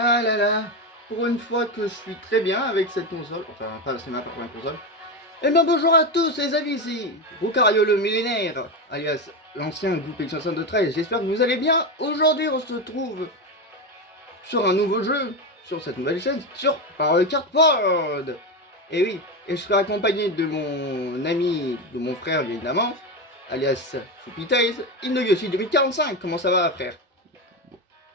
Ah là là, pour une fois que je suis très bien avec cette console, enfin pas c'est ma première console. Eh bien bonjour à tous les amis, ici Roucario le millénaire, alias l'ancien groupe X513, j'espère que vous allez bien. Aujourd'hui on se trouve sur un nouveau jeu, sur cette nouvelle chaîne, sur Mario Kart World. Et oui, et je serai accompagné de mon ami, de mon frère bien évidemment, alias Choupitaise, Innoyoshi 2045, comment ça va frère?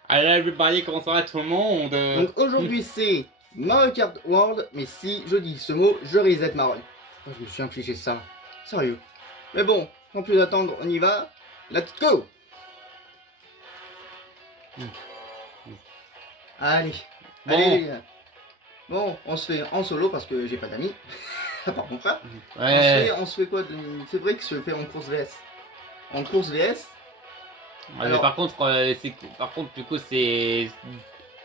Allez everybody, comment ça va tout le monde? Donc aujourd'hui c'est Mario Kart World, mais si je dis ce mot, je reset ma run. Pourquoi je me suis infligé ça? Sérieux. Mais bon, sans plus attendre, on y va. Let's go! Allez, allez Bon, les gars. Bon, on se fait en solo parce que j'ai pas d'amis, à part mon frère. ouais, On se fait quoi C'est vrai que je fais en course VS. En course VS, mais alors... par contre, du coup, c'est.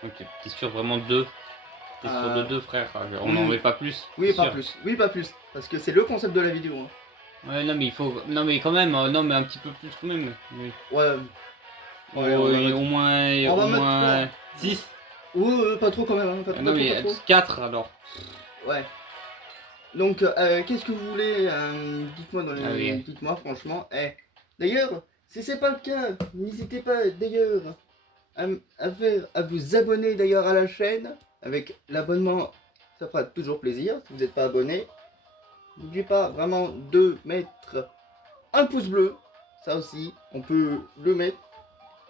Ok, t'es sûr vraiment de deux? T'es sûr de deux, frère? On n'en oui, met pas plus? oui, T'es pas sûr? plus. Oui, pas plus. Parce que c'est le concept de la vidéo. Hein. Ouais, non, mais il faut. Non, mais quand même, non, mais un petit peu plus quand même. Oui. Ouais, allez, Au moins. on Au va mettre moins. 3. 6? Pas trop quand même, hein. Pas trop, Non, pas trop, pas mais trop. 4 alors. Ouais. Donc, qu'est-ce que vous voulez dites-moi Ah oui. dites-moi franchement. D'ailleurs, si c'est pas le cas, n'hésitez pas d'ailleurs à vous abonner d'ailleurs à la chaîne. Avec l'abonnement, ça fera toujours plaisir. Si vous n'êtes pas abonné, n'oubliez pas vraiment de mettre un pouce bleu. Ça aussi, on peut le mettre.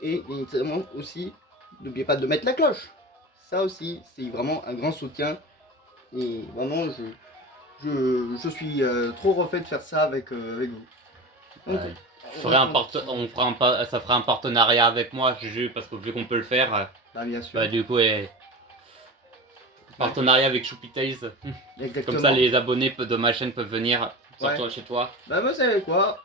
Et évidemment aussi, n'oubliez pas de mettre la cloche. Ça aussi, c'est vraiment un grand soutien. Et vraiment, je suis trop refait de faire ça avec vous. Donc, Ouais. Ça fera un partenariat avec moi, Juju, parce que vu qu'on peut le faire, bah, bien sûr. bah du coup, Ouais, partenariat avec Choupitaise. Comme ça, exactement. les abonnés de ma chaîne peuvent venir sur Ouais. toi, chez toi. Bah, vous savez quoi?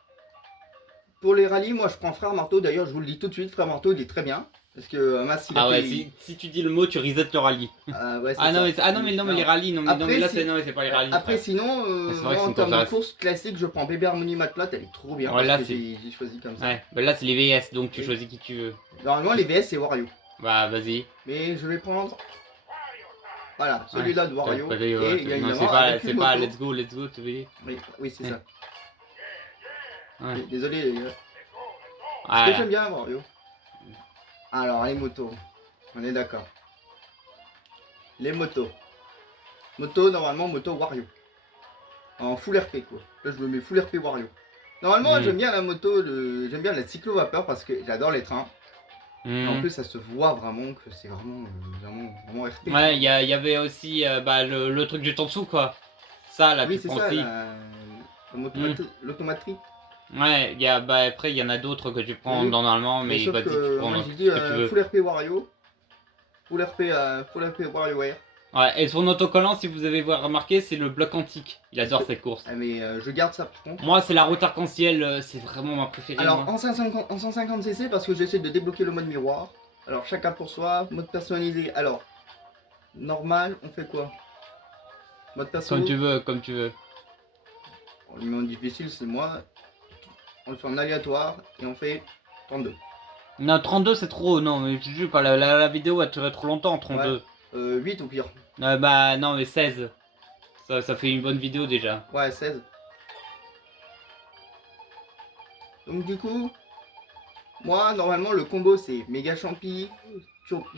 Pour les rallyes, moi je prends Frère Marteau. D'ailleurs, je vous le dis tout de suite, Frère Marteau, il est très bien. Parce que Mas, il a Ah ouais, fait. si tu dis le mot, tu reset le rallye. Ouais, c'est Ah non, ça. mais les Non. rallyes, non, mais Après, là, si... c'est pas les rallyes, Après, frère. sinon, C'est vrai que moi c'est en une termes course de à. course classique, je prends Bébé Harmonie Matplat, elle est trop bien Ouais, parce là, que c'est. j'ai choisi comme ça. Ouais, bah là, c'est les VS, donc tu Oui. choisis qui tu veux. Normalement, les VS, c'est Wario. Bah, vas-y. Mais je vais prendre. Voilà, Ouais. celui-là de Wario. Et bien Non, évidemment, avec une c'est pas moto. let's go, tu veux dire. Oui, oui c'est Ouais. ça. Ouais. Désolé les gars. Parce que Voilà. j'aime bien Wario. Alors, les motos. On est d'accord. Les motos. Moto, normalement, moto Wario. En full RP, quoi. Là, je me mets full RP Wario. Normalement, Hmm. j'aime bien la moto, j'aime bien la cyclo-vapeur parce que j'adore les trains. Et en Hmm. plus, ça se voit vraiment que c'est vraiment, vraiment RP. Ouais, y avait aussi bah, le truc du dessous, quoi. Ça, là, Oui, tu c'est prends ça, aussi. Hmm. l'automaterie. Ouais, bah, après, il y en a d'autres que tu prends Oui, normalement, mais mais sauf vas-y, tu que prends moi j'ai dit ce que tu veux. full RP Wario, full RP WarioWare. Ouais, et son autocollant, si vous avez remarqué, c'est le bloc antique. Il adore cette course. Ah, mais je garde ça par contre. Moi, c'est la route arc-en-ciel, c'est vraiment ma préférée, Alors moi. en 150cc parce que j'essaie de débloquer le mode miroir. Alors chacun pour soi, mode personnalisé. Alors, normal, on fait quoi? Mode perso, Comme tu veux. on lui met en difficile, c'est moi. On le fait en aléatoire et on fait 32. Non, 32, c'est trop, non, mais je jure pas, la vidéo va durer trop longtemps, Ouais, 32. 8 au pire. Bah, non, mais 16. Ça fait une bonne vidéo déjà. Ouais, 16. Donc du coup, moi normalement le combo c'est méga champi,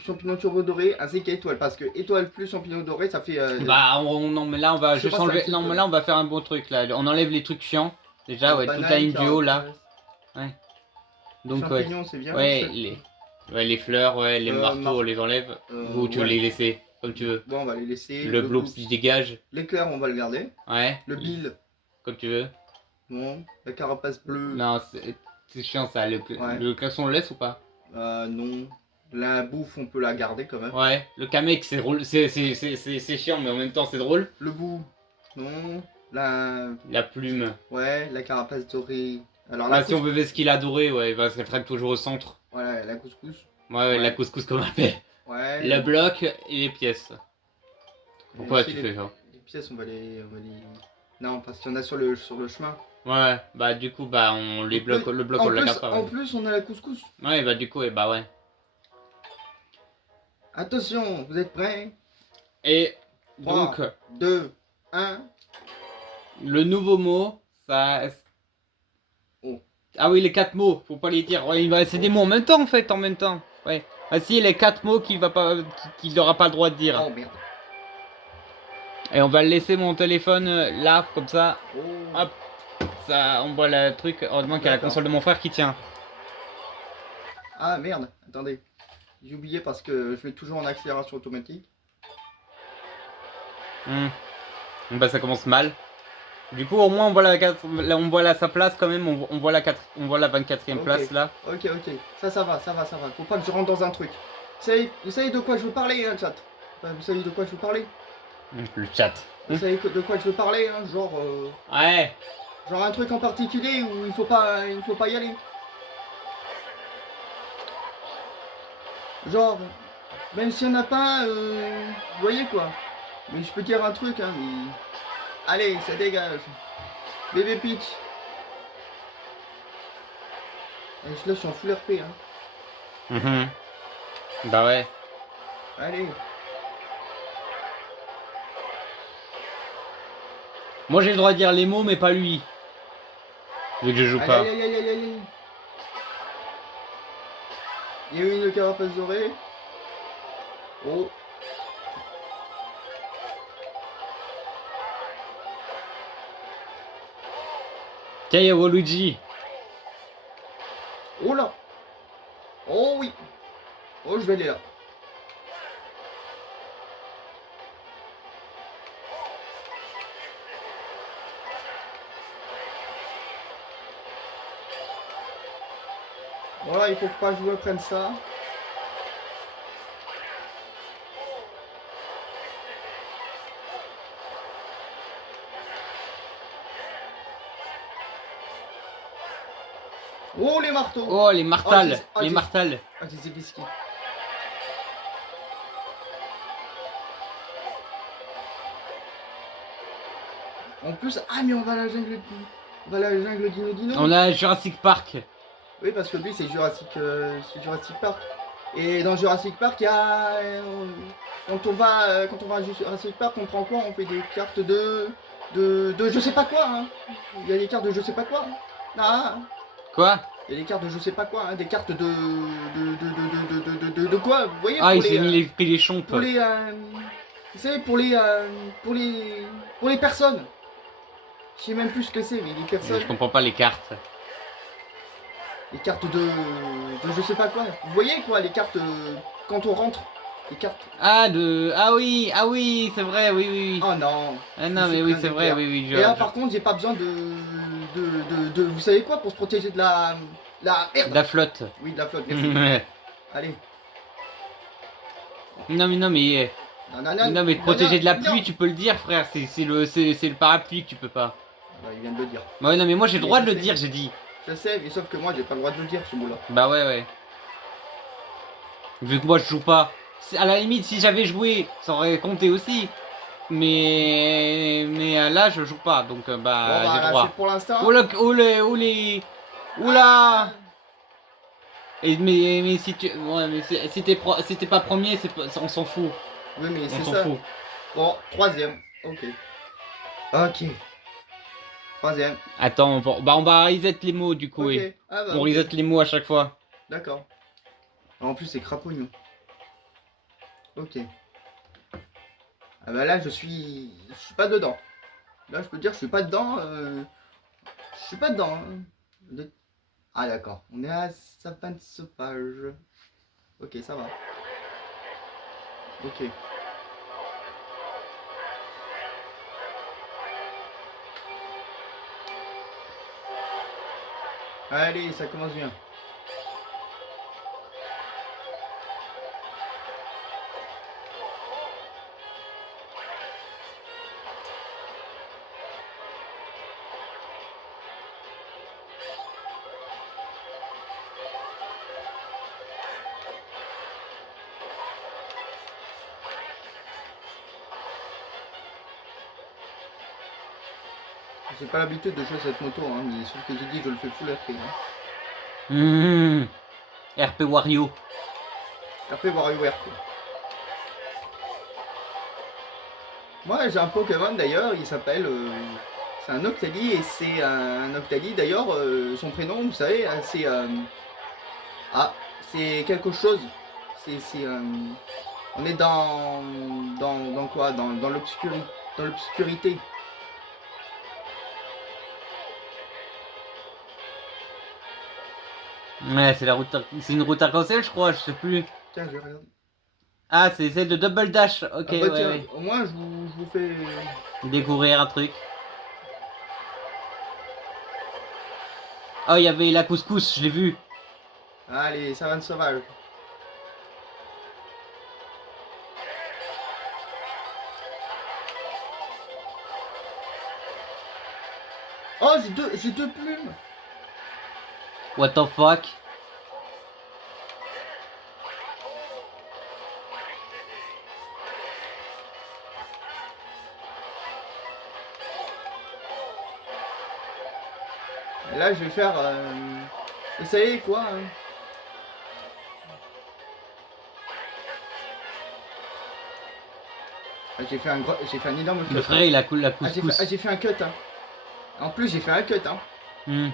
champignon turbo doré ainsi qu'étoile. Parce que étoile plus champignon doré ça fait... Bah, non, mais là, on va je sais juste pas, c'est un enlever. kit. Non, mais là, on va faire un bon truc, là. On enlève les trucs chiants. Déjà, ouais, toute la Banane, ligne du haut, là. carapace. Ouais. Donc, ouais. Champignon c'est bien. Ouais, les fleurs, ouais, les marteaux, on les enlève. Ou tu veux Ouais. les laisser, comme tu veux. Bon, on va les laisser. Le bloops, il dégage. L'éclair, on va le garder. Ouais. Le bill, Comme tu veux. bon. La carapace bleue, Non, c'est chiant, ça. ouais. Le klaxon, on le laisse ou pas? Non. La bouffe, on peut la garder quand même. Ouais. Le kamek, c'est drôle. C'est chiant, mais en même temps, c'est drôle. Le bout, non. La plume. Ouais, la carapace dorée. Alors la Ouais, si on couscous. veut ce qu'il a doré, ouais, parce qu'elle traîne toujours au centre. Voilà, la couscous. Ouais, la couscous comme on appelle. Ouais. Le bloc et les pièces. Pourquoi tu fais ça? Les pièces, on va les... Non, parce qu'il y en a sur le chemin. Ouais, bah du coup, bah on les bloque, le bloc on l'a pas. En Ouais. plus, on a la couscous. Ouais, bah du coup, et bah ouais. Attention, vous êtes prêts? Et 3, donc, 2, 1. le nouveau mot, ça... Oh. Ah oui, les 4 mots, faut pas les dire. Ouais, c'est des mots en même temps, en fait, en même temps. Ouais. Ah si, les 4 mots qu'il va pas, qu'il n'aura pas le droit de dire. Oh merde. Et on va laisser mon téléphone là, comme ça. Oh. Hop, ça, on voit le truc. Heureusement qu'il y a la D'accord. console de mon frère qui tient. Ah merde, attendez. J'ai oublié parce que je mets toujours en accélération automatique. Bah ça commence mal. Du coup, au moins on voit là, on voit là sa place quand même. On voit la 24e Ok. place là. Ok. Ça va. Faut pas que je rentre dans un truc. Vous savez de quoi je veux parler, hein, chat? Enfin, vous savez de quoi je veux parler? Le chat. Vous savez de quoi je veux parler, hein? Genre, Ouais. genre un truc en particulier où il faut pas y aller. Genre, même s'il n'y en a pas, vous voyez quoi. Mais je peux dire un truc, hein, mais... Allez, ça dégage. Bébé Peach. Et là, je suis en full RP, hein. Bah ouais. Allez. Moi j'ai le droit de dire les mots, mais pas lui. Vu que je joue pas. Allez. Il y a eu une carapace dorée. Oh. Tiens, il y a Waluigi. Oh là. Oh oui. Oh, je vais aller là. Voilà, il faut pas que je me prenne ça. Oh, les marteaux. Oh, les martales. Oh, Les martales. Ah, j'ai des skis. En plus, ah mais on va à la jungle, Dino Dino. On a Jurassic Park. Oui, parce que lui c'est Jurassic Park. Et dans Jurassic Park, il y a quand on va à Jurassic Park, on prend quoi? On fait des cartes de je sais pas quoi. Hein. Il y a des cartes de je sais pas quoi. Ah. Quoi? Il y a des cartes de je sais pas quoi. Hein. Des cartes de quoi? Vous voyez? Ah, pour il s'est mis les chompes. pour les vous savez pour les personnes. Je sais même plus ce que c'est, mais les personnes. Je comprends pas les cartes. Les cartes de je sais pas quoi. Vous voyez quoi, les cartes quand on rentre. Les cartes. Ah oui, c'est vrai, oui. Oh non. Ah non, mais oui, c'est vrai, oui. Et là, par contre, j'ai pas besoin de vous savez quoi, pour se protéger de la merde. De la flotte. Oui, de la flotte. Merci. Allez. Non, mais te protéger de la pluie, tu peux le dire, frère. C'est le parapluie que tu peux pas. Bah, il vient de le dire. Ouais, non, mais moi j'ai le droit de le dire, j'ai dit. Je sais, mais sauf que moi, j'ai pas le droit de le dire, ce mot-là. Bah ouais. Vu que moi je joue pas. À la limite, si j'avais joué, ça aurait compté aussi. Mais là, je joue pas, donc bah, Bon, j'ai bah, droit. c'est pour l'instant. Oula. Et mais si tu, ouais, mais si t'es pas premier, on s'en fout. Oui, mais On c'est s'en ça. fout. Bon, troisième. Ok. Troisième. Attends, on va reset les mots du coup. Ok. Oui. Ah bah, On ok. reset les mots à chaque fois. D'accord. En plus, c'est crapognon. Ok. Ah bah là, je suis pas dedans. Là, je peux dire, je suis pas dedans. Je suis pas dedans. Hein. Ah d'accord. On est à savane sauvage. Ok, ça va. Ok. Allez, ça commence bien. J'ai pas l'habitude de jouer cette moto, hein, mais sauf que j'ai dit que je le fais full RP. Hein. RP Wario. RP WarioWare quoi. Moi j'ai un Pokémon d'ailleurs, il s'appelle. C'est un Octali et c'est un Octali d'ailleurs, son prénom, vous savez, c'est. Ah, c'est quelque chose. C'est. On est dans quoi? Dans l'obscurité. Dans l'obscurité. Ouais, c'est la route. C'est une route arc-en-ciel, je crois, je sais plus. Tiens, je regarde. Ah, c'est celle de Double Dash. Ok, Ah bah ouais, tiens, ouais. au moins je vous fais. Découvrir un truc. Oh, il y avait la couscous, je l'ai vu. Allez, savane sauvage. Oh, j'ai deux plumes. What the fuck? Et là, je vais faire. Essayez quoi hein. Ah, j'ai fait un énorme cut. Le frère, il a la Ah, couscous. j'ai fait un cut. Hein. En plus, j'ai fait un cut. Hein. Hmm.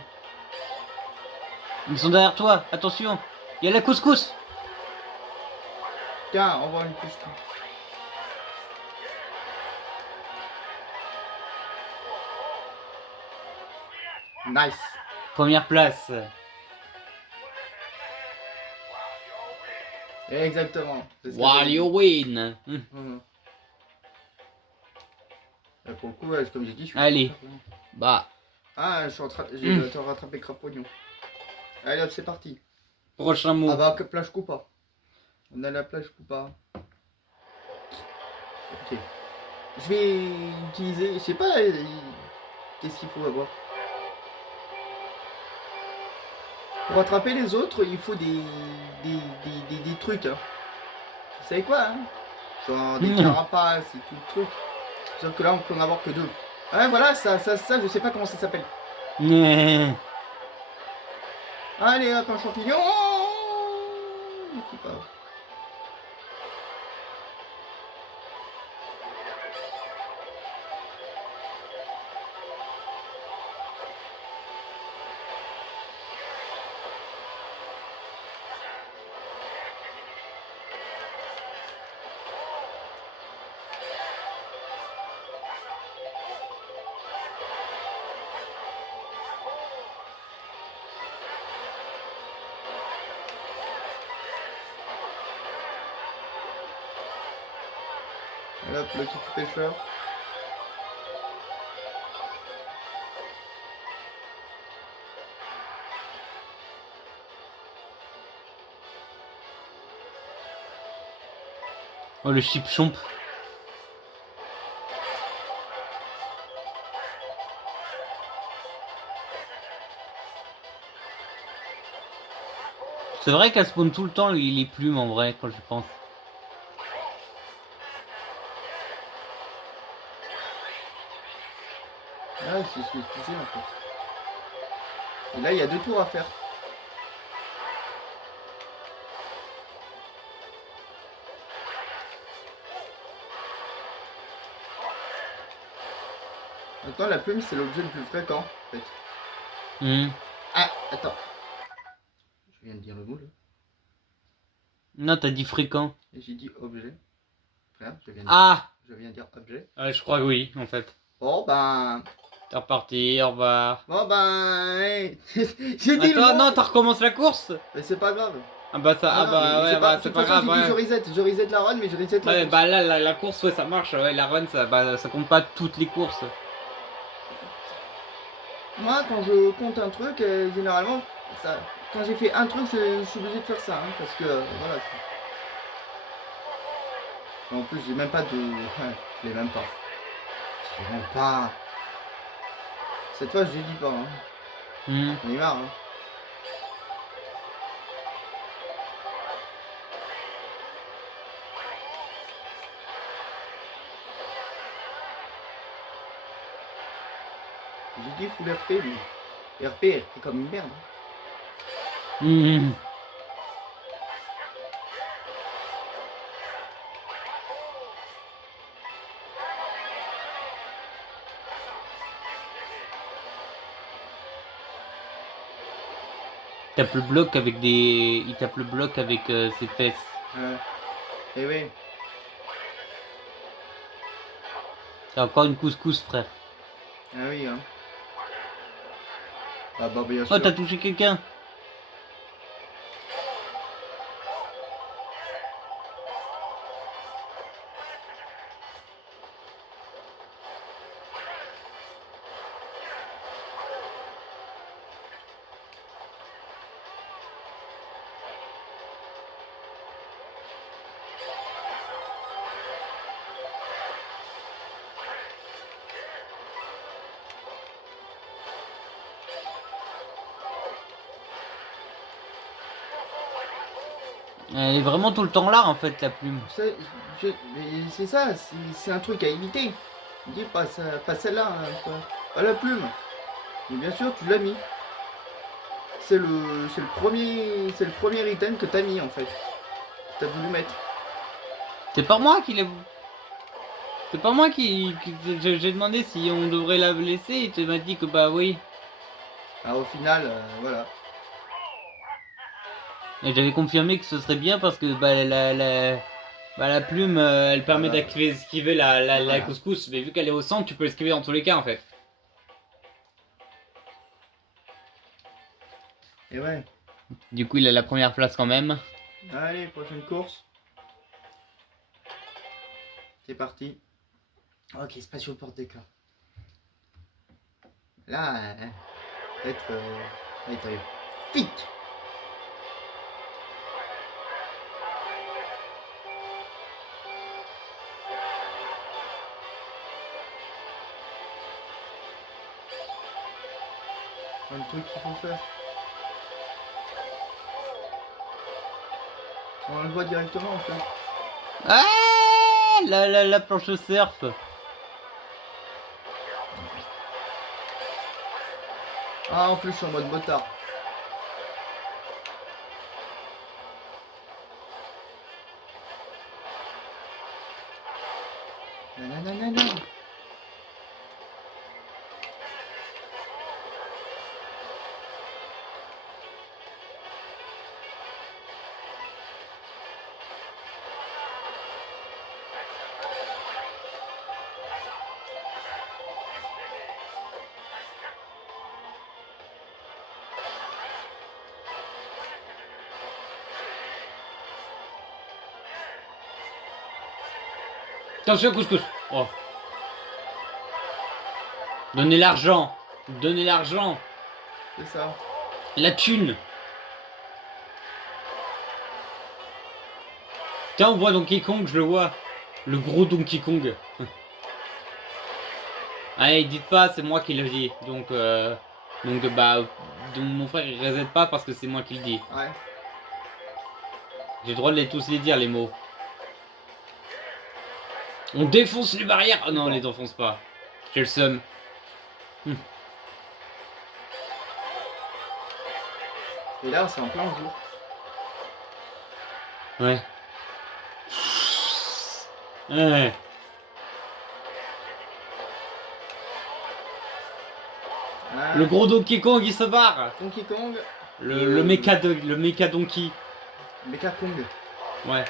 Ils sont derrière toi, attention. Il y a la couscous. Tiens, envoie une couche. Nice. Première place. Exactement. C'est ce que While j'ai you dit. win. Et pour le coup, ouais, comme j'ai dit, je suis. Allez. Bah, Ah, je suis en train. J'ai le temps de rattraper Crapognon. Allez hop, c'est parti. prochain mot. Ah bah, que plage Coupa. On a la plage Coupa. Ok. Je vais utiliser. Je sais pas. Qu'est-ce qu'il faut avoir. Pour attraper les autres, il faut des trucs. Hein. Vous savez quoi hein. Genre des carapaces et tout le truc. Sauf que là, on peut en avoir que deux. Ouais, voilà, ça, je sais pas comment ça s'appelle. Allez, hop, un champignon. Équipage. Et hop, le petit pêcheur. Oh, le chip chomp. C'est vrai qu'elle spawn tout le temps les plumes en vrai quand je pense. Ah, c'est ce que je disais en fait. Et là, il y a deux tours à faire. Maintenant, la plume, c'est l'objet le plus fréquent, en fait. Ah, attends. Je viens de dire le mot, là. Non, t'as dit fréquent. Et j'ai dit objet. Frère, je viens de dire objet. Je crois que oui, en fait. Bon, ben... T'es reparti, au revoir. Bon, ben... Hey. J'ai dit le Attends, mot. non, t'as recommencé la course. Mais c'est pas grave. Ah bah ça, Ah, non, mais ouais, bah c'est pas grave, j'ai dit ouais. je reset la run, mais je reset la Ouais, course. bah là, la course, ouais, ça marche, ouais, la run, ça compte pas toutes les courses. Moi, quand je compte un truc, généralement, ça, quand j'ai fait un truc, je suis obligé de faire ça, hein, parce que, voilà. En plus, j'ai même pas de... Ouais, je l'ai même pas. Je l'ai même pas. Cette fois, je l'ai dit pas, hein. J'en ai marre, hein. J'ai dit full RP, mais RP c'est comme une merde. tape le bloc avec des... Il tape le bloc avec ses fesses. Et oui. C'est encore une couscous, frère. Ah oui, hein. Ah bah bien Oh, sûr. t'as touché quelqu'un. Elle est vraiment tout le temps là, en fait, la plume. Mais c'est ça, c'est un truc à éviter. Dis pas, pas celle-là, hein, pas la plume. Mais bien sûr, tu l'as mis. C'est le premier item que t'as mis en fait. T'as voulu mettre. C'est pas moi qui l'ai... C'est pas moi j'ai demandé si on devrait la laisser et tu m'as dit que bah oui. Alors au final, voilà. Et j'avais confirmé que ce serait bien parce que bah la plume elle permet Voilà. d'esquiver la Voilà. couscous. Mais vu qu'elle est au centre, tu peux l'esquiver dans tous les cas en fait. Et ouais. Du coup il a la première place quand même. Allez, prochaine course. C'est parti. Ok, Spatial Porteca. Là, être vite. Un truc qu'il faut faire. On le voit directement en fait. Ah la planche de surf. Ah, en plus, je suis en mode motard. Nanana. Attention couscous. Oh. Donnez l'argent. Donnez l'argent. C'est ça. La thune. Tiens, on voit Donkey Kong, je le vois. Le gros Donkey Kong. Allez, dites pas, c'est moi qui le dis. Donc mon frère il reset pas parce que c'est moi qui le dis. Ouais. J'ai le droit de tous les dire, les mots. On défonce les barrières. Oh non, on les défonce pas. J'ai le seum. Et là, c'est en plein jour. Ouais. Ouais. Ah, Le gros Donkey Kong il se barre. Donkey Kong. Le méca Donkey. Mecha Kong. Ouais.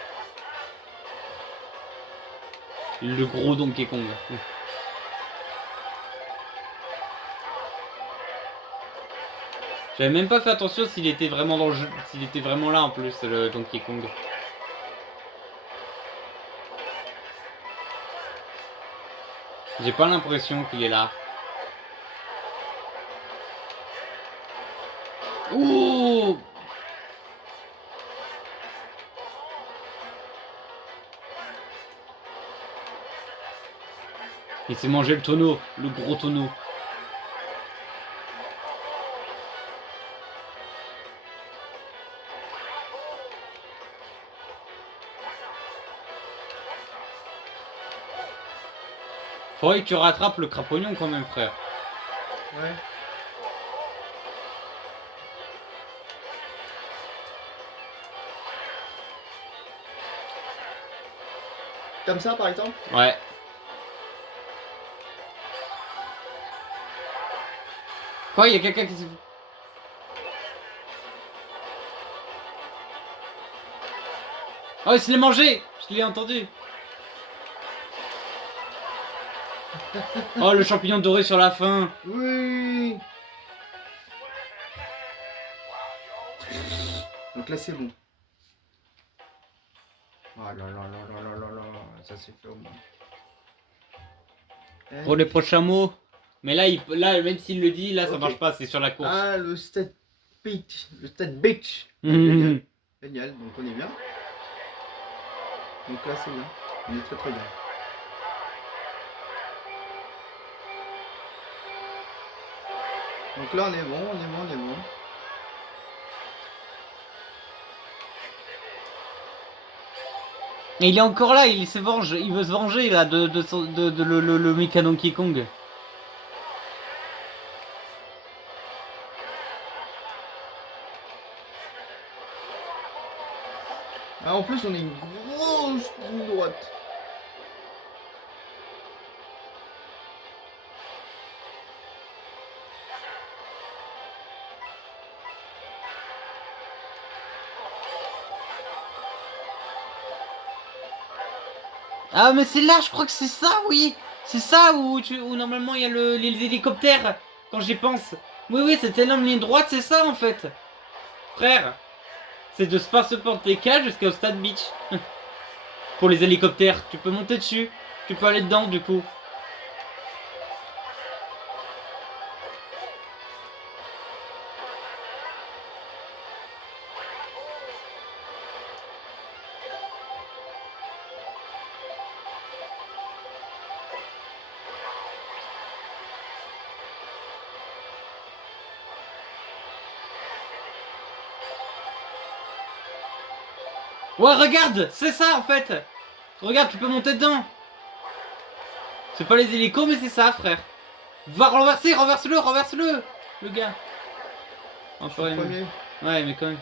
Le gros Donkey Kong. J'avais même pas fait attention s'il était vraiment dans le jeu, s'il était vraiment là en plus, le Donkey Kong. J'ai pas l'impression qu'il est là. Ouh! Il s'est mangé le tonneau, le gros tonneau. Faudrait que tu rattrapes le crapognon quand même, frère. Ouais. Comme ça, par exemple. Ouais. Quoi, il y a quelqu'un qui s'est... Oh, il se l'est mangé. Je l'ai entendu. Oh, le champignon doré sur la fin. Oui. Donc là, c'est bon. Oh là là là là là là là. Ça c'est fait au moins. Pour les prochains mots. Mais là, là même s'il le dit, là, ça Ok. marche pas, c'est sur la course. Ah, le stade beach. Le stade beach. Mhm. Génial. Génial, donc on est bien. Donc là, c'est bien. On est très très bien. Donc là, on est bon, on est bon, on est bon. Et il est encore là, il se venge, il veut se venger là de le Mecha Donkey Kong. Ah, en plus, on est une grosse ligne droite. Ah mais c'est là, je crois que c'est ça, oui. C'est ça où normalement il y a les hélicoptères, quand j'y pense. Oui, oui, cette énorme ligne droite, c'est ça en fait. Frère, c'est de Spaceport TK jusqu'au Stade Beach. Pour les hélicoptères, tu peux monter dessus. Tu peux aller dedans du coup. Ouais, regarde, c'est ça en fait. Regarde, tu peux monter dedans. C'est pas les hélicos, mais c'est ça, frère. Va renverser, renverse-le, renverse-le, le gars. Enfin, Je suis premier. ouais, mais quand même.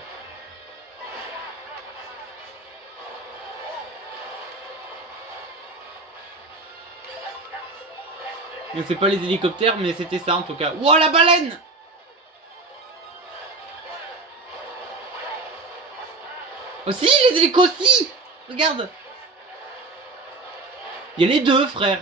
Mais c'est pas les hélicoptères, mais c'était ça en tout cas. Ouah, la baleine! Aussi, les hélicos aussi! Regarde! Il y a les deux, frère.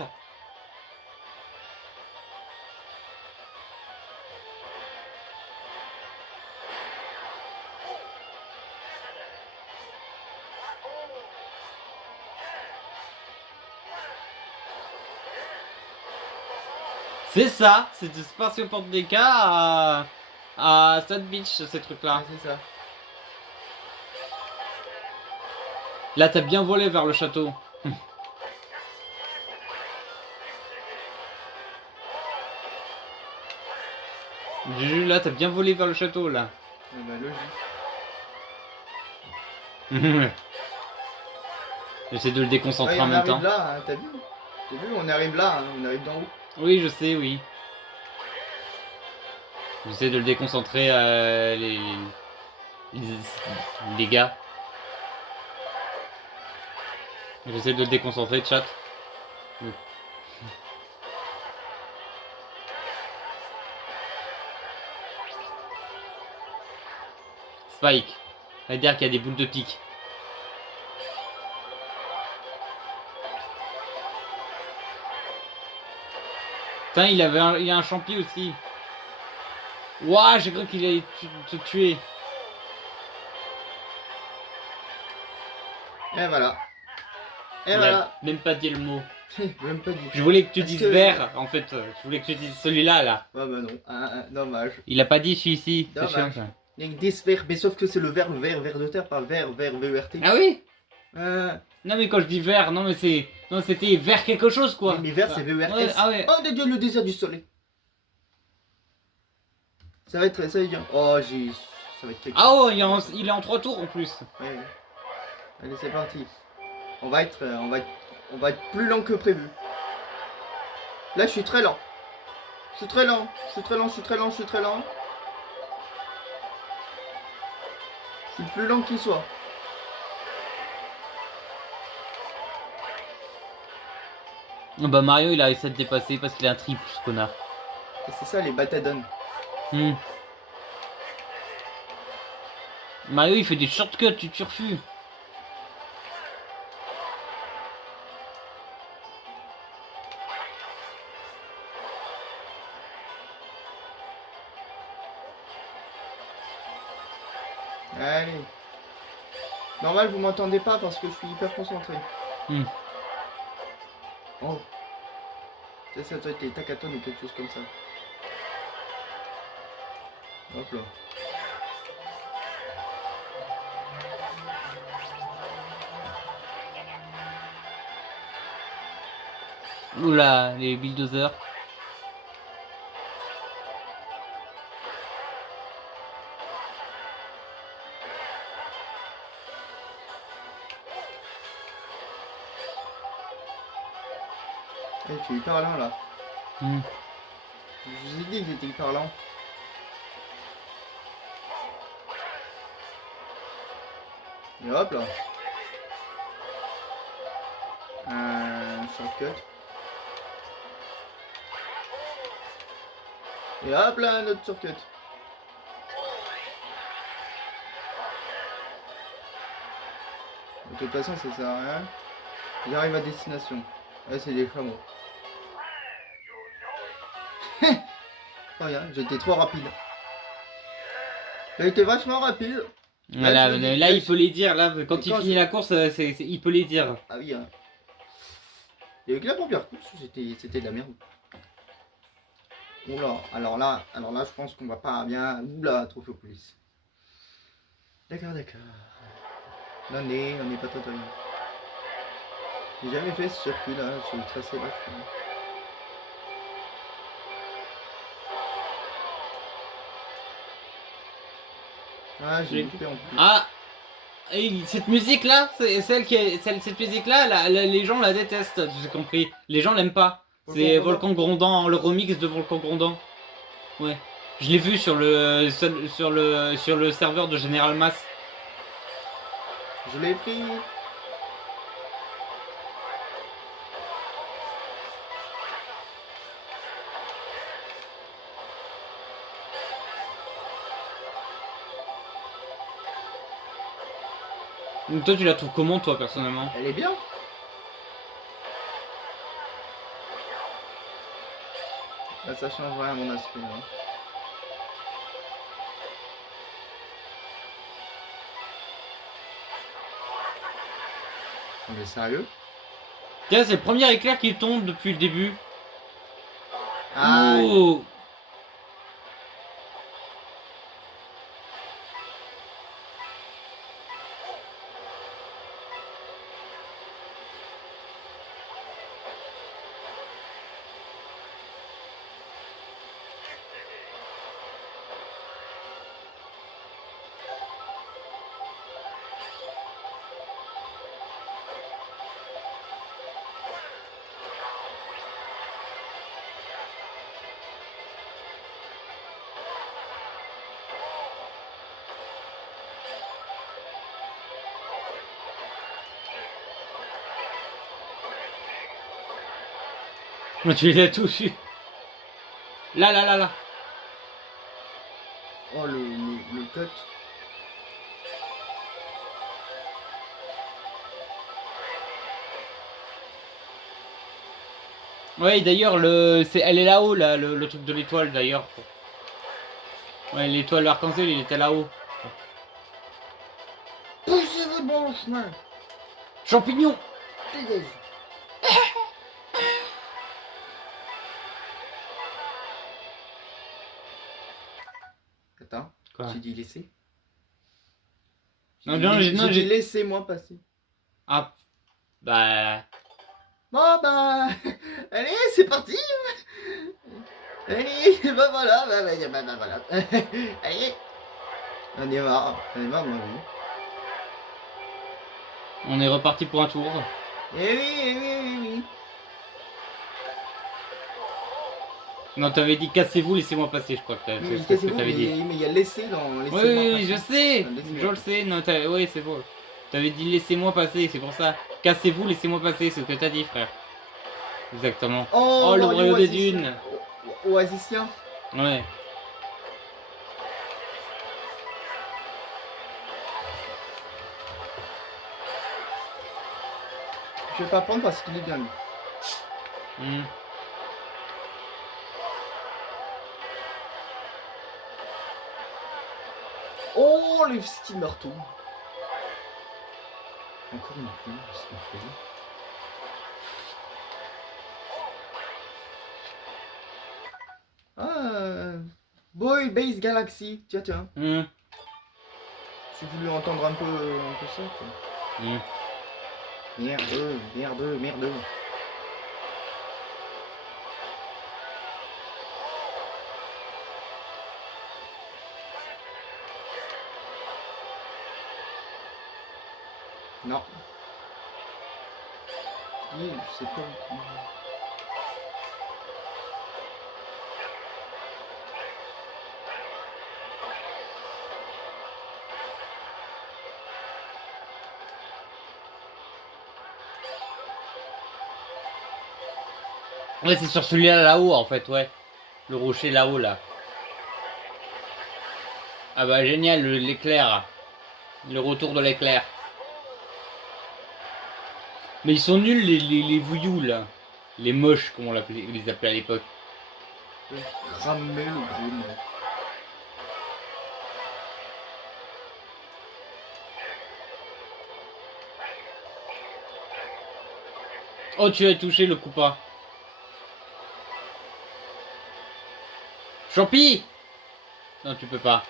C'est ça, c'est de Spatioport DK à Stade Beach, ces trucs-là. Ouais, c'est ça. Là, t'as bien volé vers le château. Juju, là, t'as bien volé vers le château, là. Ah bah, logique. J'essaie de le déconcentrer Ouais, en on même arrive temps. là, hein, t'as vu? T'as vu, on arrive là, hein, on arrive d'en haut. Oui, je sais, oui. J'essaie de le déconcentrer, les gars. J'essaie de le déconcentrer, chat. Spike. Ça veut dire qu'il y a des boules de pique. Putain, il y a un champi aussi. Ouah, j'ai cru qu'il allait te tuer. Et voilà. Et Il voilà. a même pas dit le mot. Même pas dit. Je voulais que tu Est-ce dises que- vert, en fait. Je voulais que tu dises celui-là, là. Ah bah non, dommage. Il a pas dit celui-ci. C'est Dommage. chiant, ça. Il y a que des sphères, mais sauf que c'est le vert de terre, pas vert, VERT. Ah oui? Ah, Non, mais quand je dis vert, non, mais c'est. Non, c'était vert quelque chose, quoi. mais vert, c'est VERT. Ouais, ah ouais. Oh, de Dieu, le désert du soleil. Ça va être, ça va être bien. Oh, ça va être quelque Ah oh, il est en 3 tours en plus. Ouais. Allez, c'est parti. On va être plus lent que prévu. Là, je suis très lent. Je suis très lent. Je suis très lent. Je suis très lent. Je suis très lent. Je suis le plus lent qu'il soit. Bah Mario il a réussi à te dépasser parce qu'il a un triple ce connard. Et c'est ça les batadones. Mario il fait des shortcuts, tu turfus. Allez. Normal, vous m'entendez pas parce que je suis hyper concentré. Hmm. Oh. Ça doit être les tacatones ou quelque chose comme ça. Hop là. Oula, les bulldozers. Eh, tu es hyper lent là. Hmm. Je vous ai dit que j'étais hyper lent. Et hop là. Un shortcut. Et hop là, un autre shortcut. De toute façon, ça sert à rien. J'arrive à destination. Ouais, c'est des chameaux. Regarde, j'étais trop rapide. J'ai été vachement rapide. Voilà, je me dis- là, il faut les dire. Là, quand il quand finit je- la course, il peut les dire. Ah oui, hein. Et avec la première course, c'était de la merde. Oula, alors là, je pense qu'on va pas bien. Oula, trophée police. D'accord, d'accord. On n'est pas totalement. J'ai jamais fait ce circuit là, sur le tracé là. Je crois. Ah, j'ai loupé en plus. Ah, et cette musique là, c'est cette musique là, les gens la détestent, j'ai compris. Les gens l'aiment pas. C'est Volcan Grondant, le remix de Volcan Grondant. Ouais. Je l'ai vu sur le serveur de General Mass. Je l'ai pris. Donc toi tu la trouves comment toi personnellement? Elle est bien. Là, ça change rien à mon aspect. Hein. Mais sérieux? Tiens, c'est le premier éclair qui tombe depuis le début. Ah, Oh. Tu les as tous eu. Là. oh le cut. Ouais, d'ailleurs, elle est là-haut, là, le truc de l'étoile, d'ailleurs. Ouais, l'étoile arc-en-ciel, il était là-haut. Poussez-vous bon chemin. Champignon. Dégage. Attends, Quoi? j'ai dit laisser. Non, j'ai dit laissez-moi passer. Ah, bah... Bon bah, allez, c'est parti. Allez, bah voilà, bah voilà. Allez, on est marre de ma vie. On est reparti pour un tour. Oui. Non, t'avais dit cassez-vous, laissez-moi passer, je crois que Oui, c'est ce que t'avais dit. mais il y a laissé dans laissez-moi Oui, je passer. sais, Laissez-moi je le sais. Non, oui, c'est bon. T'avais dit laissez-moi passer, c'est pour ça. Cassez-vous, laissez-moi passer, c'est ce que t'as dit, frère. Exactement. Oh, le royaume des dunes. Oasicien. Ouais. Je vais pas prendre parce qu'il est bien lui. Hmm. Oh le style Naruto. Encore une fois, c'est pas fait. Ah, Boy Base Galaxy. Tiens, tiens. J'ai voulu entendre un peu ça, quoi. Merde, merde, merde. Non. Oui, je sais pas. Ouais, c'est sur celui-là là-haut en fait, ouais. Le rocher là-haut là. Ah bah génial, l'éclair. Le retour de l'éclair. Mais ils sont nuls les voyous là. Les moches, comme on les appelait à l'époque. Cramer le gros mec. Oh, tu as touché le coupa. Champi! Non, tu peux pas.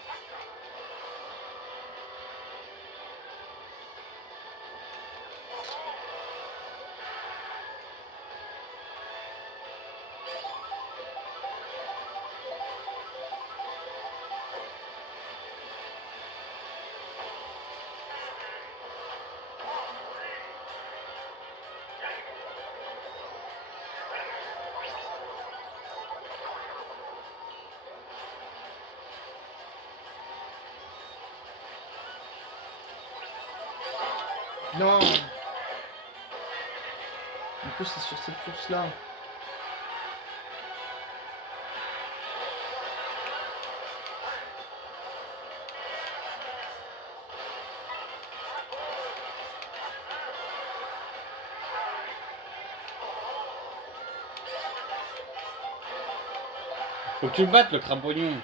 Non. En plus, c'est sur cette course-là. Faut que tu le battes, le crampognon.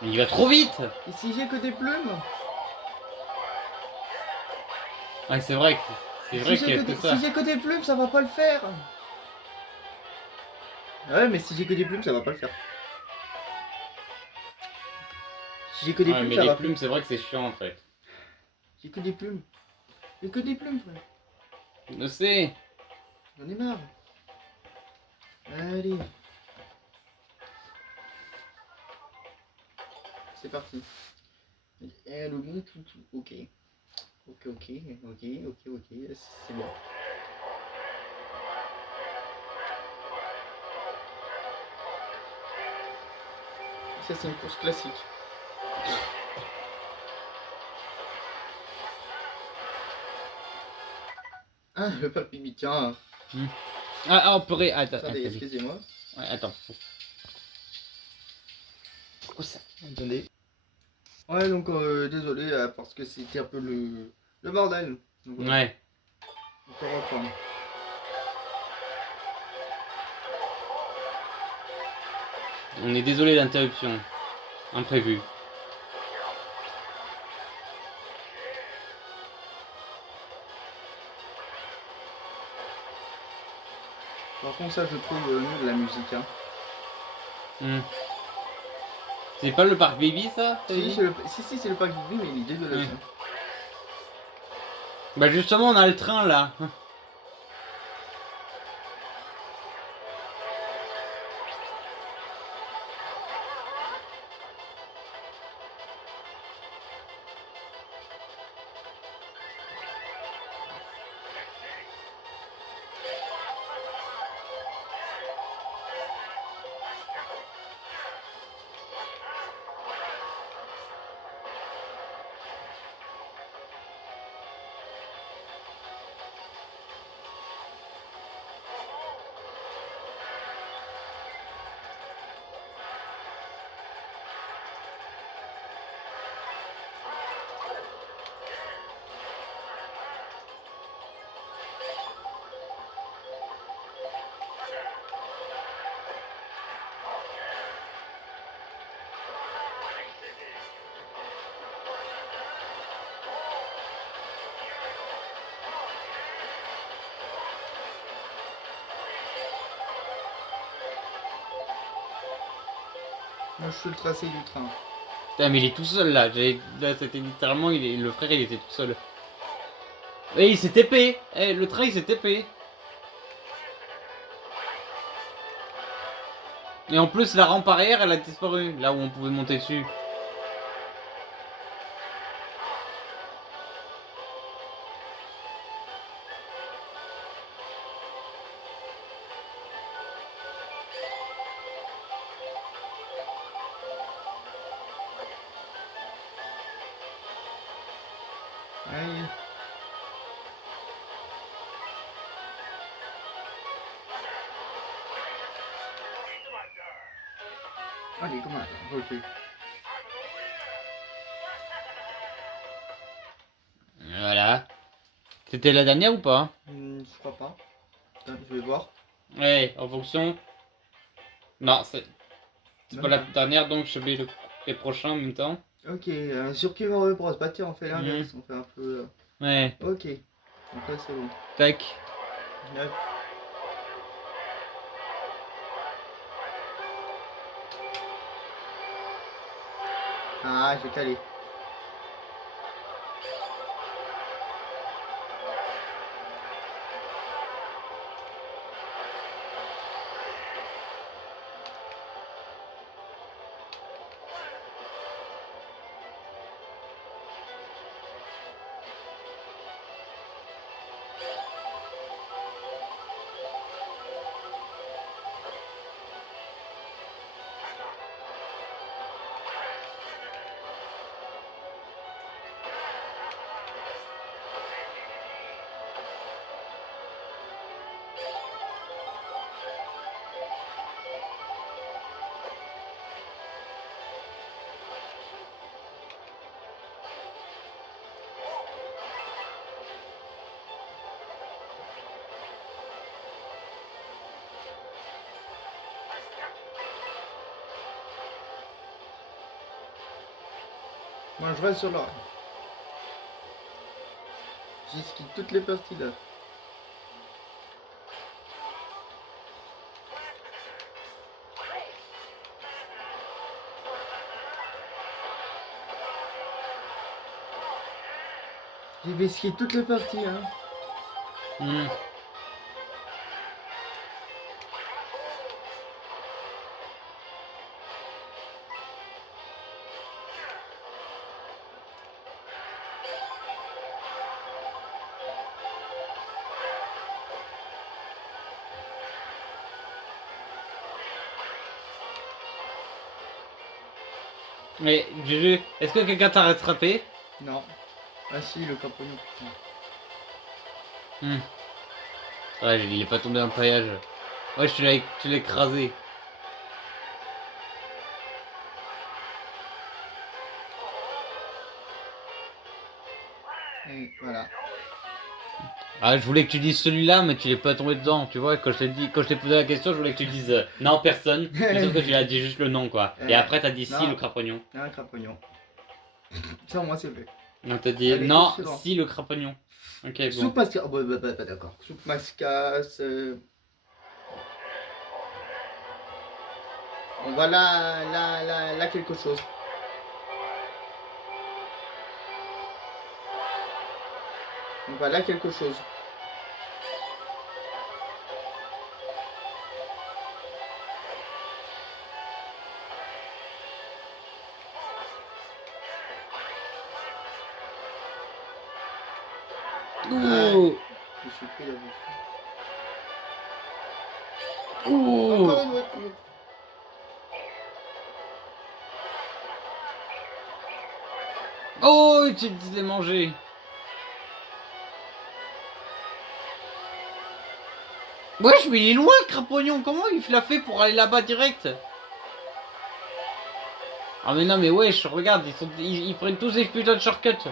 Mais il va trop vite. Et si j'ai que des plumes? Ouais, c'est vrai qu'il y a que ça. Si j'ai que des plumes, ça va pas le faire. Ouais, mais si j'ai que des plumes, ça va pas le faire. Si j'ai que des Ouais, plumes, mais ça les va plumes, c'est vrai que c'est chiant en fait. J'ai que des plumes. J'ai que des plumes, frère. Je sais. J'en ai marre. Allez. C'est parti. Et le bon tout. Ok. Ok. C'est bon. Ça, c'est une course classique. Ah, le papy, tiens. Ah, on pourrait. Attends, Attendez, excusez-moi. Ouais, attends. Pourquoi ça? Attendez. Ouais, donc désolé parce que c'était un peu le bordel. Donc, voilà. Ouais. On peut reprendre. On est désolé d'interruption. Imprévue. Par contre, ça, je trouve mieux de la musique. Hein. C'est pas le parc Baby ça? Si, c'est le parc Ghibli, mais il est dégueulasse. Ouais. Hein. Bah justement, on a le train là. Moi, je suis le tracé du train. Putain, mais il est tout seul là. Là, c'était littéralement, le frère il était tout seul. Et il s'est TP. Eh, le train il s'est TP. Et en plus, la rampe arrière elle a disparu. Là où on pouvait monter dessus. Aïe. Allez, comment ok. Voilà. C'était la dernière ou pas? Je crois pas. Attends, je vais voir. Ouais, en fonction. Non, c'est pas la D'accord. dernière, donc je vais les prochains en même temps. Ok, circuit Mario Bros. Bah tiens, on fait l'inverse. Mhm. On fait un peu... Ouais, Ok. Donc là, c'est bon. tac. 9. Ah, j'ai calé. Moi, je reste sur le rail. J'esquive toutes les parties là. J'ai esquivé toutes les parties, hein. Mhm. Mais, Juju, est-ce que quelqu'un t'a rattrapé? Non. Ah si, le craponnier, putain. Hmm. Ouais, il est pas tombé dans le paillage. Ouais, tu l'as écrasé. Et voilà. Ah, je voulais que tu dises celui-là, mais tu l'es pas tombé dedans, tu vois. Quand je t'ai posé la question, je voulais que tu dises non, personne. Mais sauf que tu as dit juste le nom, quoi. Et après, t'as dit si, Non, le crapognon. un crapognon. Ça, moi, c'est fait. Non, t'as dit Allez, non, suivant. si, le crapognon. Ok, bon. Soupe mascasse. Oh, bah, d'accord. Soupe mascasse. On va là, quelque chose. On va là quelque chose. Ouh. Je suis pris là-dessus. Ouh. Encore une voiture. Oh, tu l'as mangé. Wesh, mais il est loin le crapognon. Comment il l'a fait pour aller là-bas direct? Ah, mais non, mais wesh, regarde, ils prennent tous des putains de shortcuts.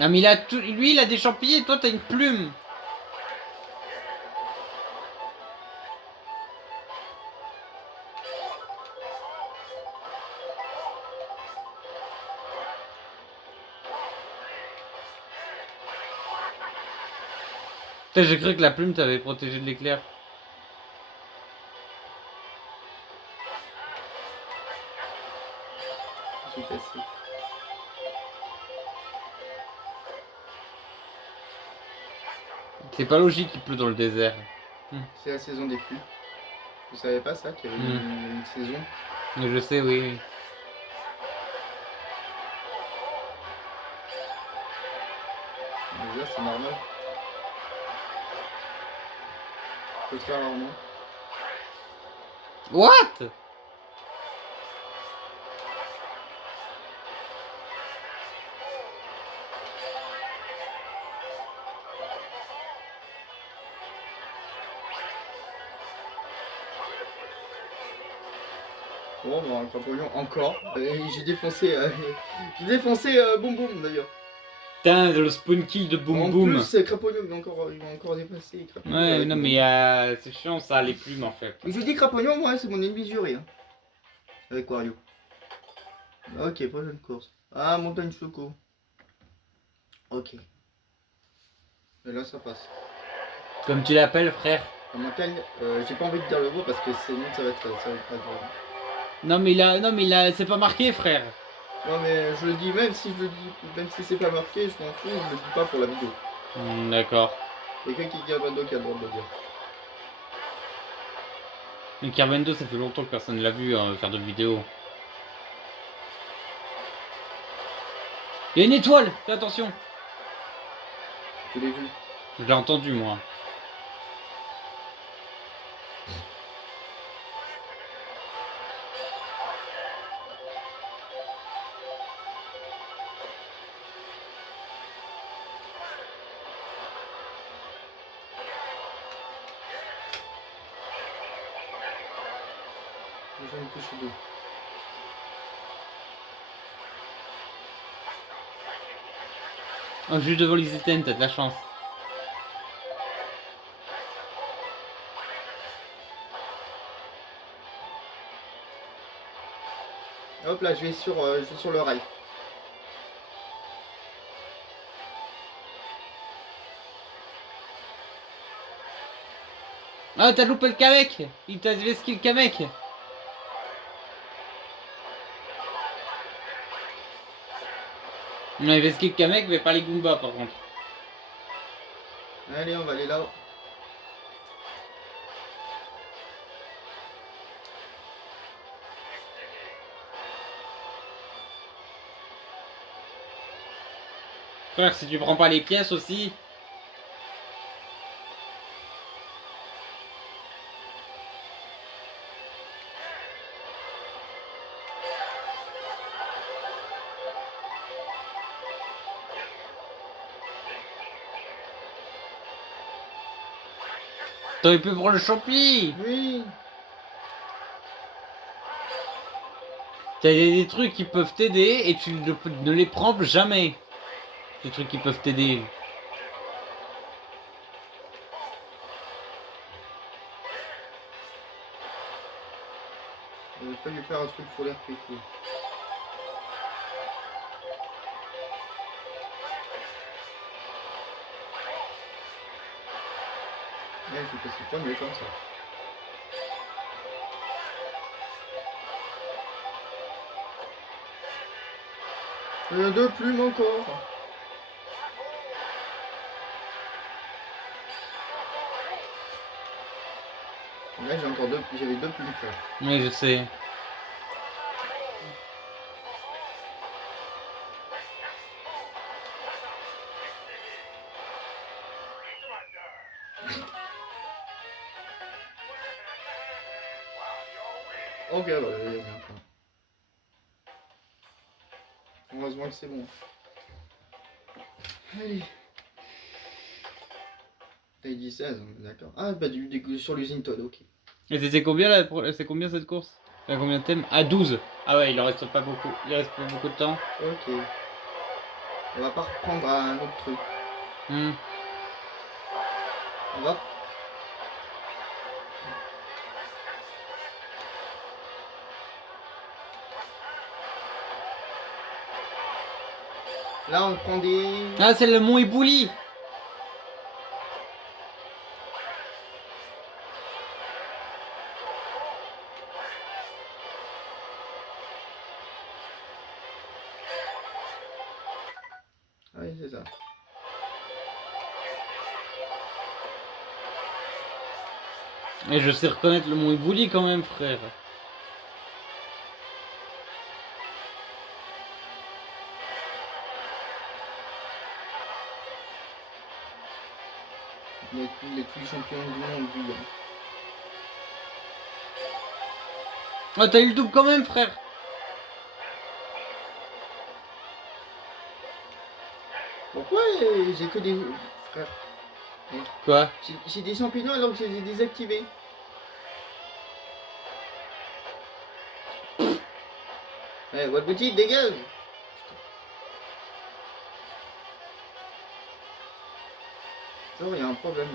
Ah, mais lui, il a des champignons et toi, t'as une plume. Putain, j'ai cru que la plume t'avait protégé de l'éclair. Je suis cassé. C'est pas logique qu'il pleut dans le désert. C'est la saison des pluies. Vous savez pas ça, qu'il y avait une saison? Mais je sais, oui, oui. Déjà, c'est normal. Peut très rarement. What? Bon, bah, un crampognon encore. J'ai défoncé, Boum Boum d'ailleurs. Putain, le spawn kill de Boom En Boom. plus, Crampognon, il va encore dépasser. Crampognon Ouais, avec non, Boum mais Boum. c'est chiant ça, les plumes en fait. Et je dis Crampognon, moi, c'est mon ennemi juré. Hein. Avec Wario. Ok, prochaine course. Ah, montagne Choco. Ok. Et là, ça passe. Comme tu l'appelles, frère. La montagne, j'ai pas envie de dire le mot parce que sinon ça va être pas drôle. Non, mais c'est pas marqué, frère. Non, mais je le dis, même si je le dis, même si c'est pas marqué, je m'en fous, je le dis pas pour la vidéo. D'accord. Il y a quelqu'un qui garde qui a le droit de le dire. Mais Carvendo, ça fait longtemps que personne l'a vu faire de vidéos. Il y a une étoile, fais attention. Je l'ai vu. Je l'ai entendu, moi. J'ai une touche d'eau. Oh, juste devant les items, t'as de la chance. Hop là, je vais sur le rail. Ah, t'as loupé le Kamek. Il t'a vesqué le Kamek. Non, il vesqué le Kamek, mais pas les Goombas, par contre. Allez, on va aller là. Frère, si tu prends pas les pièces aussi... T'aurais pu prendre le champi. Oui. T'as des trucs qui peuvent t'aider et tu ne les prends jamais. Des trucs qui peuvent t'aider. On va pas lui faire un truc pour l'air pété. Ouais, je sais pas mieux comme ça. Deux plumes encore. Là j'ai encore j'avais deux plumes frère. Oui, je sais. Ok, bah, il y a bien. Heureusement que c'est bon. Allez. T'as dit 16, d'accord. Ah, bah sur l'usine Todd, ok. Et c'était combien là? C'est combien cette course? T'as combien de thèmes? Ah, 12. Ah ouais, il en reste pas beaucoup. Il reste pas beaucoup de temps. Ok. On va pas reprendre à un autre truc. On va. Là, on prend des. Ah, c'est le mont Ebouli. Oui, c'est ça. Et je sais reconnaître le mont Ibouli quand même, frère. Les tous les champions du monde, lui. Oh, t'as eu le double quand même, frère. Pourquoi j'ai que des... Frère, Quoi? j'ai des champignons alors que je les ai désactivés. Eh, votre petite, dégage. Oh, il y a un problème.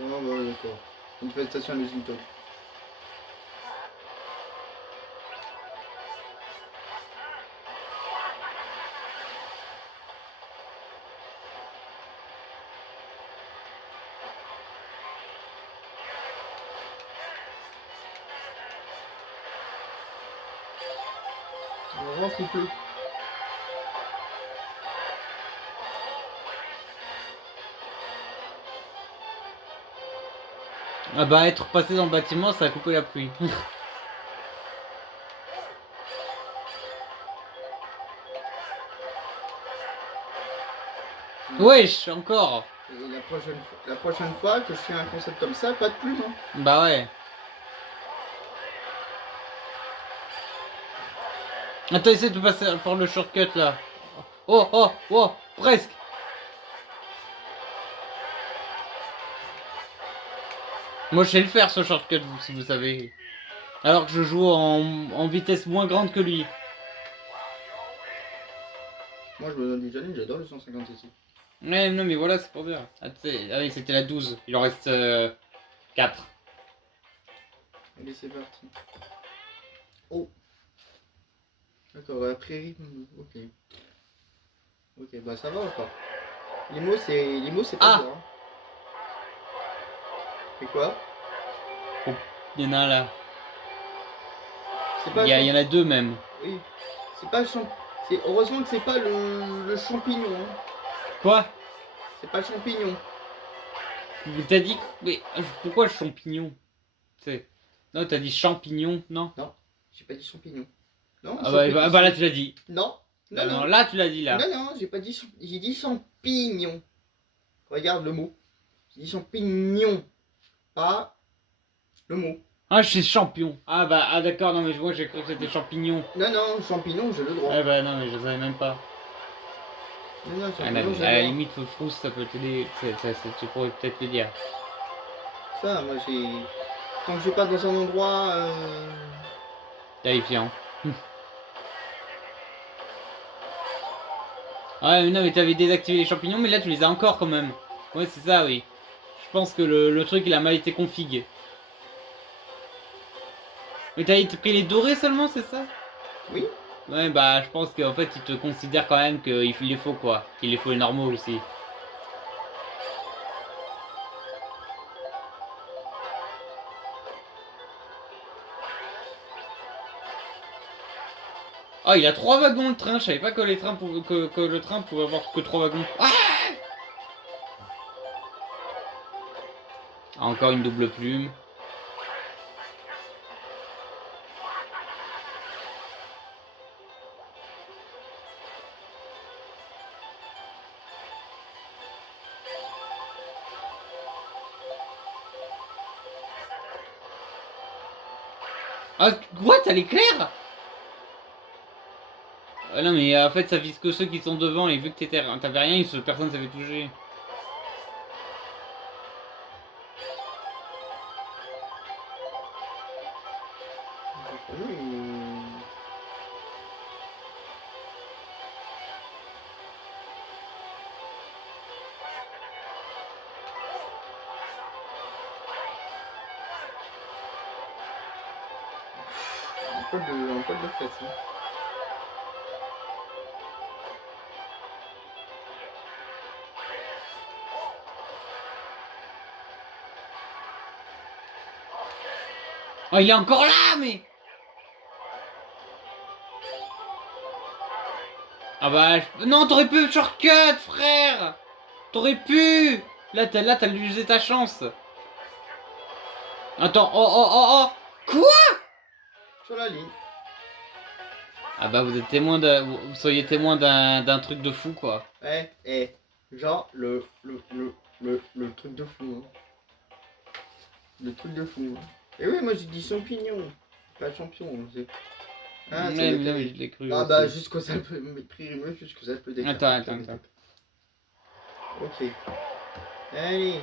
Oh, bah, d'accord. Une prestation à l'usine. On rentre, il pleut. Ah bah, être passé dans le bâtiment, ça a coupé la pluie. Wesh, encore. Et la prochaine fois que je fais un concept comme ça, pas de plume. Hein. Bah ouais. Attends, essaie de passer par le shortcut là. Oh, oh, oh, presque. Moi je sais le faire ce shortcut, si vous savez. Alors que je joue en vitesse moins grande que lui. Moi, je me donne du challenge, j'adore le 150 ici. Ouais, non mais voilà, c'est pour dire. Ah, ah oui, c'était la 12. Il en reste 4. Allez, c'est parti. Oh. D'accord, la prairie. Ok. Ok, bah ça va ou pas? Limo, c'est pas Ah dur. Hein. Et quoi? oh, il y en a un là. C'est pas Il y en a deux même. Oui. C'est pas le heureusement que c'est pas le champignon. Hein. Quoi? C'est pas le champignon. T'as dit... Mais pourquoi champignon? Non, t'as dit champignon, non? Non, j'ai pas dit champignon. Non, Ah bah là tu l'as dit. Non, non, Non, non. là tu l'as dit là. Non, non, j'ai pas dit j'ai dit champignon. Regarde le mot. J'ai dit champignon. Pas le mot. Ah, je suis champion. Ah bah, ah d'accord, non mais moi j'ai cru que c'était champignon. Non, non, champignon, j'ai le droit. Ah bah non mais je savais même pas. Non, non, À champignon, j'ai la le droit. limite, frousse, ça peut t'aider. Tu pourrais peut-être le dire. Ça, moi j'ai... Tant que je vais pas dans un endroit... Terrifiant. Ah mais non mais t'avais désactivé les champignons, mais là tu les as encore quand même. Ouais c'est ça, oui. Je pense que le truc il a mal été config. Mais t'as pris les dorés seulement, c'est ça? Oui. Ouais bah je pense qu'en fait il te considère quand même qu'il les faut quoi. Qu'il les faut les normaux aussi. Ah, il a 3 wagons le train, je savais pas que, que le train pouvait avoir que 3 wagons. Ah, encore une double plume. Ah, what? T'as l'éclair? Non mais en fait ça vise que ceux qui sont devant et vu que t'avais rien, personne s'avait touché. Un poil de fesse. Hein. Oh, il est encore là, mais... Ah bah... Non, t'aurais pu shortcut, frère. T'aurais pu. Là, t'as usé ta chance. Attends, oh. Quoi? Sur la ligne. Ah bah vous êtes témoin de... Vous soyez témoin d'un truc de fou, quoi. Ouais, genre le truc de fou. Hein. Le truc de fou. Hein. Et oui, moi j'ai dit champignon, pas champion. C'est... Ah, ça Ouais, m'est mais non, mais péri. je l'ai cru Ah aussi. bah jusqu'aux Alpes, jusqu'aux Alpes des Attends. Ok. Allez,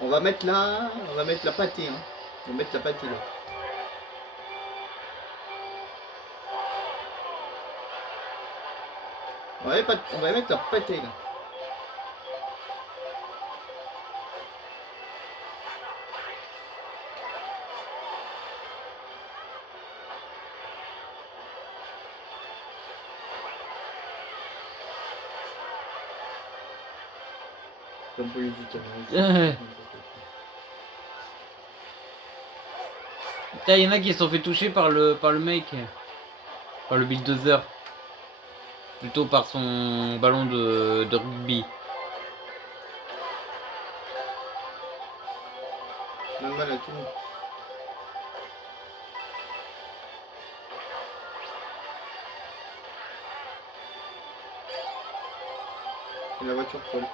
on va mettre là, on va mettre la pâtée. Hein. On va mettre la pâtée là. On va mettre la pâtée là. Comme pour les Italiens. Putain, y en a qui se sont fait toucher par le mec. Par le bulldozer. Plutôt par son ballon de rugby. On a mal à tout. Et la voiture folle.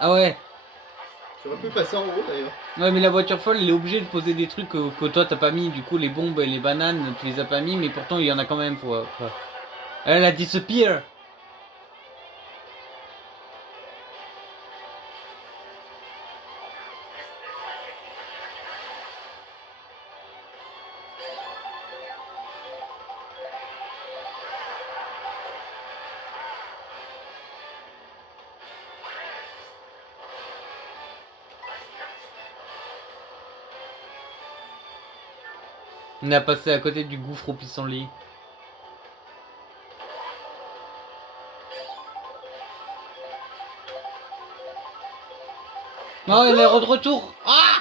Ah ouais. J'aurais pu passer en haut d'ailleurs. Ouais, mais la voiture folle, elle est obligée de poser des trucs que toi t'as pas mis. Du coup, les bombes et les bananes, tu les as pas mis, mais pourtant il y en a quand même. Faut... Elle a disappear. On a passé à côté du gouffre au pissenlit. Oh, elle est de retour. Ah!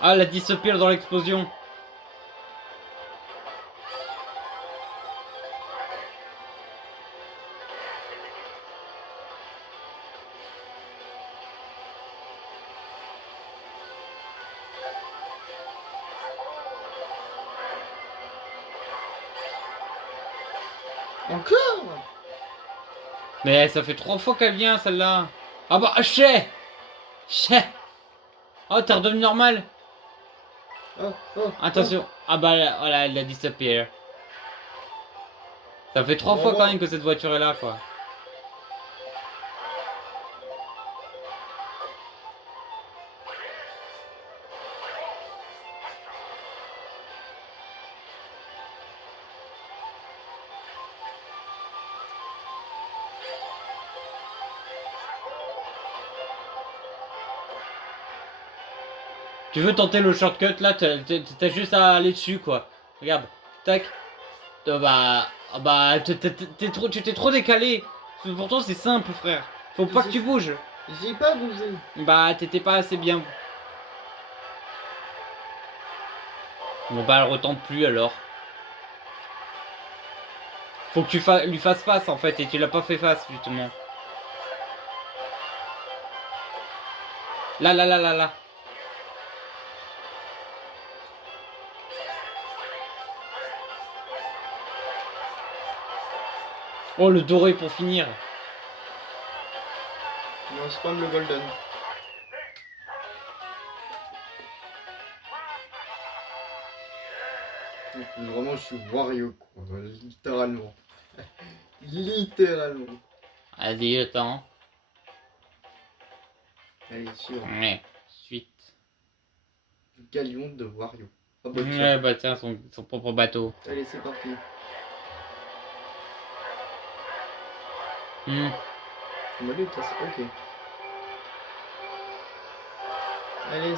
Ah, elle a disappear dans l'explosion. Encore. Mais ça fait 3 fois qu'elle vient, celle-là. Ah bah, chais! Oh, t'es redevenu normal. Oh. Attention. Ah bah, voilà, elle a disappear. Ça fait 3 Bon, fois quand moi- même que cette voiture est là, quoi. Tu veux tenter le shortcut là, t'as juste à aller dessus quoi. Regarde, tac. Tu t'es trop décalé. Pourtant c'est simple frère. Faut pas que tu bouges. J'ai pas bougé. Bah t'étais pas assez bien. Bon bah elle retente plus alors. Faut que tu lui fasses face en fait et tu l'as pas fait face justement. Là. Oh le doré pour finir. On spam le golden. Donc, vraiment, je suis Wario, quoi. Littéralement. Littéralement. Vas-y attends. Allez, sur Ouais. Suite. le galion de Wario. Oh, bah, tiens. Ouais bah tiens son propre bateau. Allez, c'est parti. On va lui passer. Ok. Allez,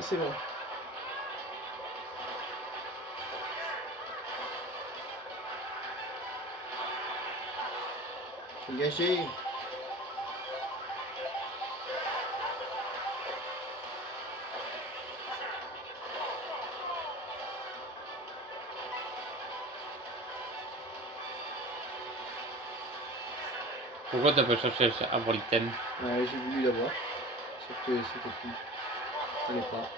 c'est bon. Engagé. Pourquoi t'as pas cherché à avoir l'item? J'ai voulu l'avoir. Sauf que c'était plus. Ça n'allait pas.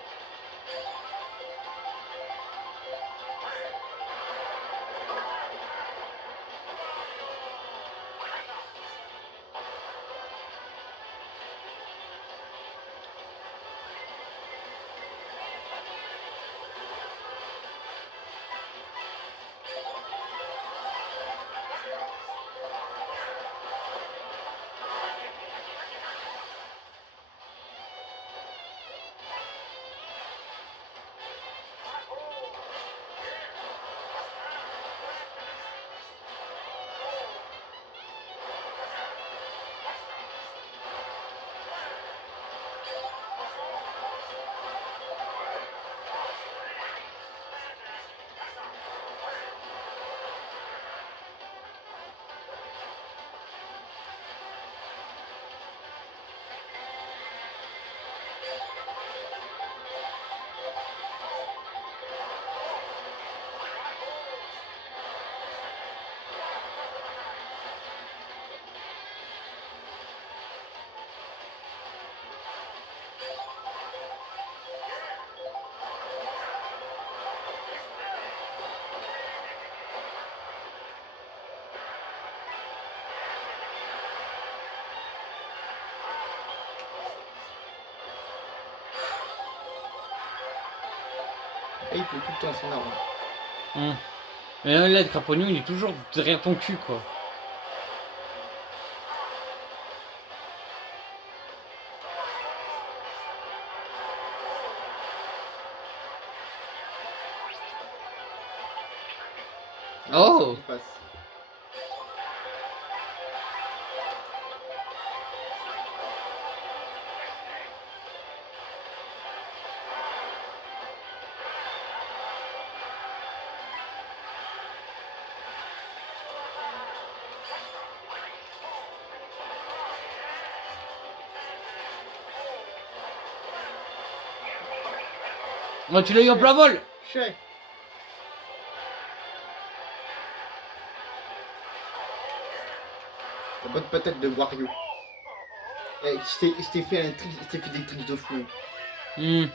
Et il pleut tout le temps, c'est énorme. Mais là, le crapognon, il est toujours derrière ton cul, quoi. Oh! Il passe. Oh, tu l'as eu en plein vol! Chais. La bonne patate de Wario. Je t'ai fait un truc, je t'ai fait des trucs de fou. Je t'ai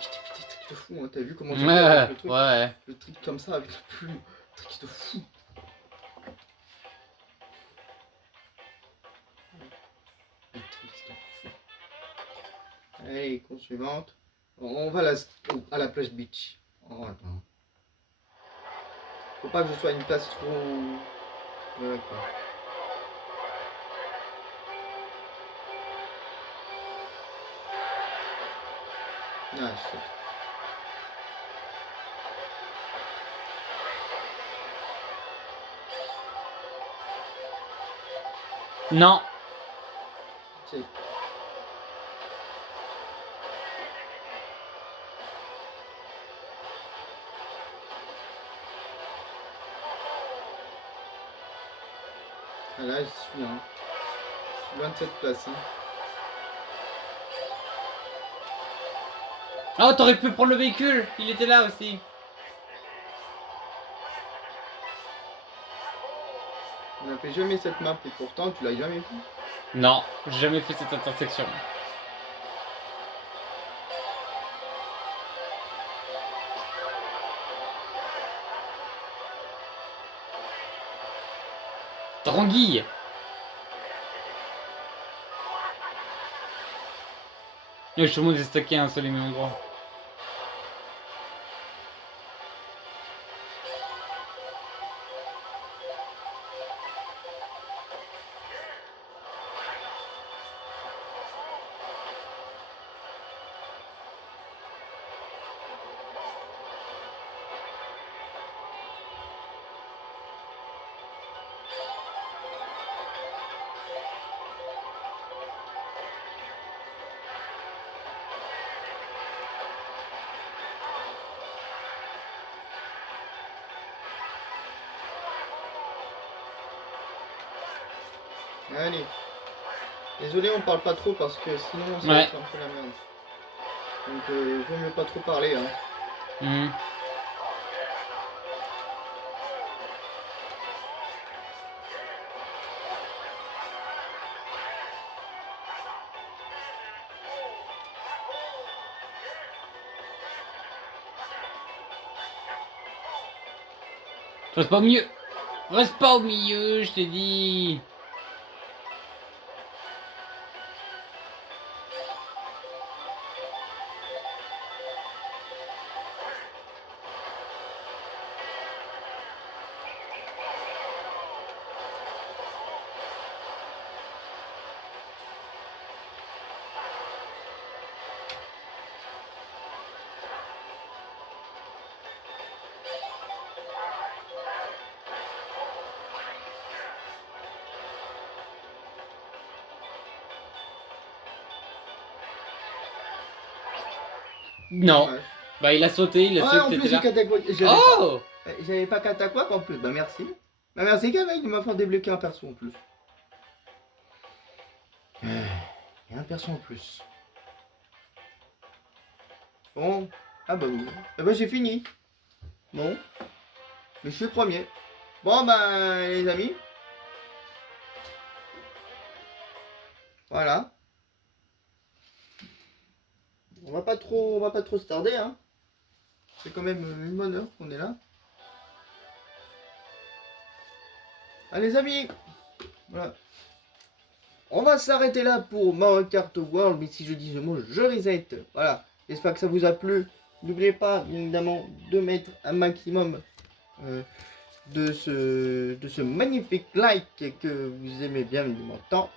fait des trucs de fou, hein. T'as vu comment j'ai fait avec le truc? Ouais. Le truc comme ça avec la plume. Truc de fou. Un truc de fou. Allez, course suivante. On va à la plage beach. Oh, attends. Faut pas que je sois à une place trop. Ouais, quoi. Ah, shit. Non. C'est- Ah, là, je suis, hein. Je suis loin de cette place, hein. Oh, t'aurais pu prendre le véhicule! Il était là aussi. On n'a fait jamais cette map et pourtant tu l'as jamais vu. Non, j'ai jamais fait cette intersection. Dranguille! Je suis monde stocké à un seul et même endroit. Allez. Désolé, on parle pas trop parce que sinon ça va Ouais. être un peu la merde. Donc vaut mieux pas trop parler, hein. Reste pas au milieu. Reste pas au milieu, je t'ai dit. Non. Ouais. Bah il a sauté, il a Ouais, sauté en que plus, t'étais j'ai là. Katakwa. Oh. J'avais pas Katakwa en plus. Bah, merci. Bah, merci, Kavek, de m'avoir débloqué un perso en plus. Et un perso en plus. Bon. Ah bah oui. Ah bah j'ai fini. Bon. Mais je suis le premier. Bon bah les amis. Voilà. On va pas trop se tarder hein. C'est quand même une bonne heure qu'on est là. Ah les amis. Voilà. On va s'arrêter là pour Mario Kart World. Mais si je dis ce mot, je reset. Voilà. J'espère que ça vous a plu. N'oubliez pas, bien évidemment, de mettre un maximum de ce magnifique like que vous aimez bien évidemment tant.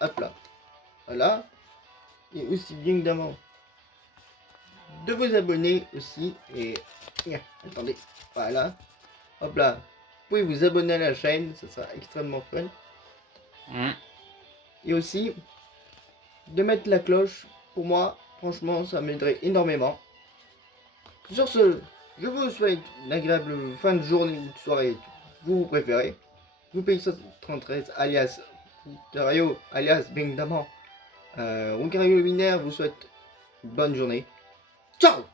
Hop là. Voilà. Et aussi, bien évidemment, de vous abonner aussi. Et attendez. Voilà. Hop là. Vous pouvez vous abonner à la chaîne. Ça sera extrêmement fun. Et aussi, de mettre la cloche. Pour moi, franchement, ça m'aiderait énormément. Sur ce, je vous souhaite une agréable fin de journée ou de soirée, vous préférez. Vous payez 33 alias Dario, alias bien évidemment Roncario Luminaire vous souhaite une bonne journée. Ciao!